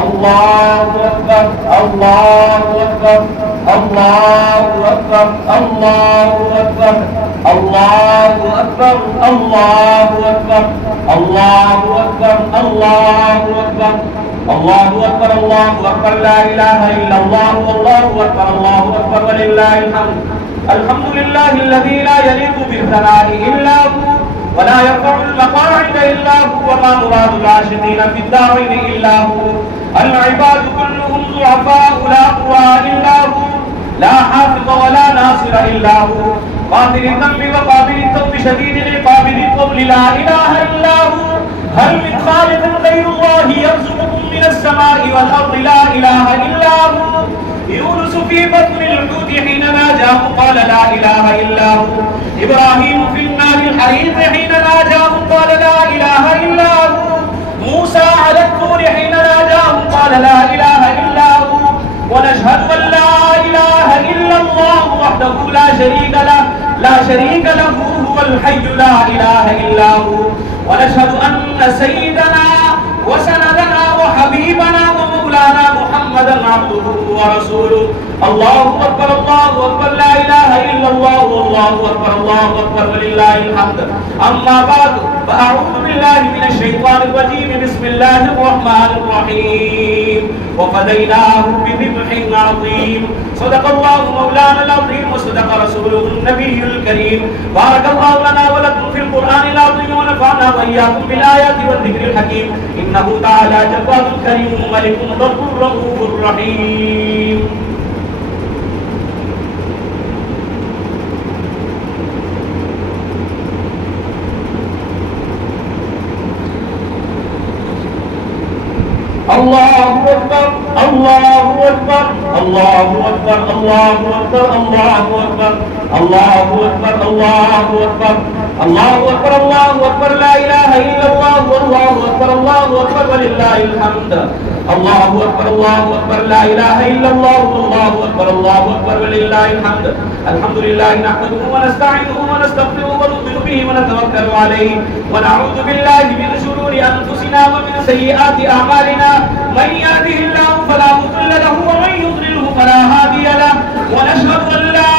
الله أكبر الله أكبر الله أكبر الله أكبر الله أكبر الله أكبر الله أكبر الله أكبر الله أكبر الله أكبر لا إله إلا الله والله أكبر الله أكبر ولله الحمد. الحمد لله الذي لا يليق بالثناء إلا هو ولا يرفع المقاعد إلا هو وما مراد العاشقين في الدارين إلا هو. العباد كلهم ضعفاء لا قوى إلا هو لا حافظ ولا ناصر إلا هو. قاتل الذنب وقابل التوب شديد العقاب ذي الطول لا إله إلا هو. هل من خالق غير الله يرزقكم من السماء والأرض لا إله إلا هو. يونس في بطن الحوت حين ناجاه قال لا إله إلا هو. إبراهيم في النار الحريق حين ناجاه قال لا إله إلا هو. موسى على الطور حين ناجاه قال لا إله إلا هو. ونشهد أن لا إله إلا الله وحده لا شريك له هو الحي لا إله إلا هو. ونشهد أن سيدنا وسندنا وحبيبنا ومولانا محمدا عبده ورسوله. الله أكبر الله أكبر لا إله إلا الله والله أكبر الله أكبر ولله الحمد. أما بعد فأعوذ بالله من الشيطان الرجيم. بسم الله الرحمن الرحيم. وفديناه بذبح عظيم. صدق الله مولانا العظيم وصدق رسوله النبي الكريم. بارك الله لنا ولكم في القرآن العظيم ونفعنا وإياكم بالآيات والذكر الحكيم. إنه تعالى جواد كريم ملك ضر رؤوف رحيم. الله أكبر الله أكبر الله أكبر الله أكبر الله أكبر الله أكبر الله أكبر الله أكبر الله أكبر لا إله إلا الله والله أكبر الله أكبر ولله الحمد. الله أكبر الله أكبر لا إله إلا الله والله أكبر الله أكبر ولله الحمد. الحمد لله نحمده ونستعينه ونستغفره ونؤمن به ونتوكل عليه ونعوذ بالله من شرور أنفسنا ومن سيئات أعمالنا. من يهده الله فلا مضل له ومن يضلله فلا هادي له. ونشهد أن لا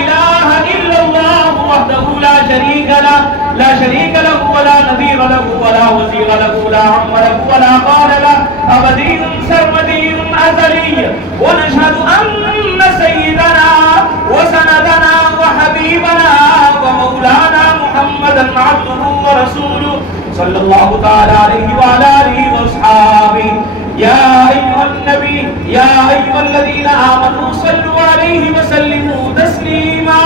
إله إلا الله وحده لا شريك له ولا نظير له ولا وزير له لا عم له ولا قال له أبدي سرمدي أزلي. ونشهد أن سيدنا وسندنا وحبيبنا ومولانا محمدا عبده ورسوله صلى الله تعالى عليه وعلى آله وأصحابه. يا أيها النبي يا أيها الذين آمنوا صلوا عليه وسلموا تسليما.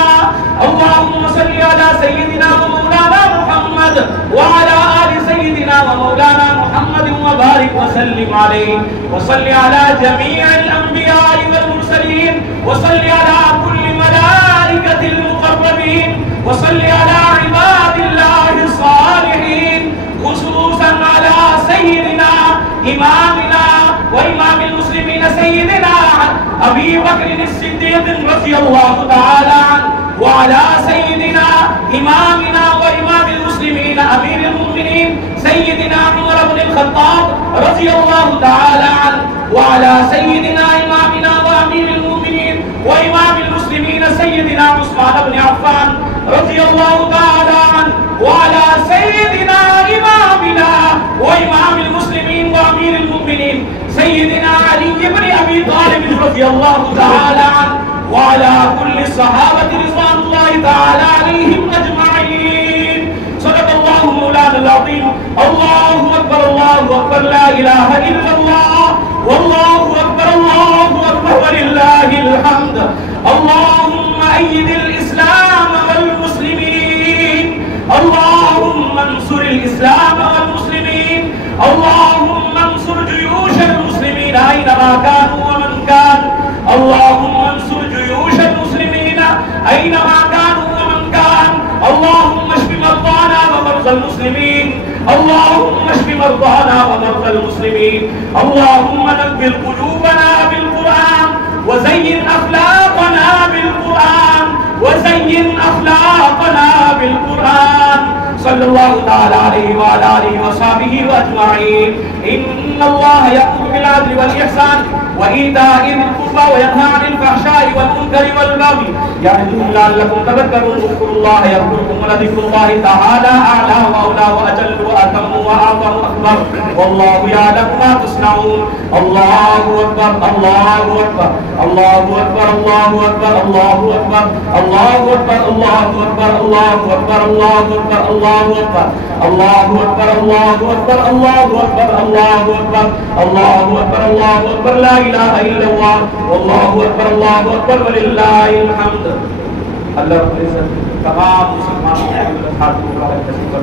اللهم صل على سيدنا ومولانا محمد وعلى آل سيدنا ومولانا محمد وبارك وسلم عليه. وصل على جميع الأنبياء والمرسلين وصل على كل ملائكة المقربين وصل على عباد الله الصالحين خصوصا على سيدنا إمامنا وإمام المسلمين سيدنا أبي بكر الصديق رضي الله تعالى عنه وعلى سيدنا إمامنا وإمام المسلمين أمير المؤمنين سيدنا عمر بن الخطاب رضي الله تعالى عنه وعلى سيدنا إمامنا وأمير المؤمنين وإمام المسلمين سيدنا عثمان بن عفان رضي الله تعالى عنه وعلى سيدنا إمامنا وإمام المسلمين وأمير المؤمنين سيدنا علي بن أبي طالب رضي الله تعالى عنه وعلى كل الصحابة رضوان الله تعالى عليهم أجمعين. صدق الله مولانا العظيم. الله أكبر الله أكبر لا إله إلا الله والله أكبر الله أكبر ولله الحمد. اللهم أيد الإسلام والمسلمين. اللهم انصر الإسلام والمسلمين. اللهم انصر جيوش المسلمين أينما كانوا ومن كان. اللهم انصر جيوش المسلمين أينما كانوا ومن كان. اللهم اشف مرضانا ومرضى المسلمين. اللهم اشف مرضانا ومرضى المسلمين. اللهم نبل قلوبنا بالقرآن وزين أخلاقنا بالقرآن وزين أخلاقنا بالقرآن. صلى الله تعالى عليه وعلى آله وصحبه أجمعين. इन्नल्लाह यअमुरु बिल अदलि वल इहसान व ईताइ ज़िल क़ुर्बा व यनहा अनिल फ़हशाइ वल मुनकरि वल बग़ि यअज़कुरुकुम लअल्लकुम तज़क्करून उज़्कुरुल्लाह यज़कुरुकुम व लज़िक्रुल्लाहि तआला अअला व औला व अजल्लु व अतम्मु व अअज़मु अकबर वल्लाहु यअलमु मा तस्नऊन। अल्लाहु अकबर अल्लाहु अकबर अल्लाहु अकबर अल्लाहु अकबर अल्लाहु अकबर अल्लाहु अकबर अल्लाहु अकबर अल्लाहु अकबर अल्लाहु अकबर अल्लाहु अकबर अल्लाहु अकबर अल्लाहु अकबर अल्लाहु अकबर अल्लाहु अकबर अल्लाहु अकबर अल्लाहु अकबर ला इलाहा इल्लल्लाह वल्लाहु अकबर अल्लाहु अकबर वलिल्लाहिल हम्द। अल्लाह रब्बुल इज्जत तमाम मुसलमानों को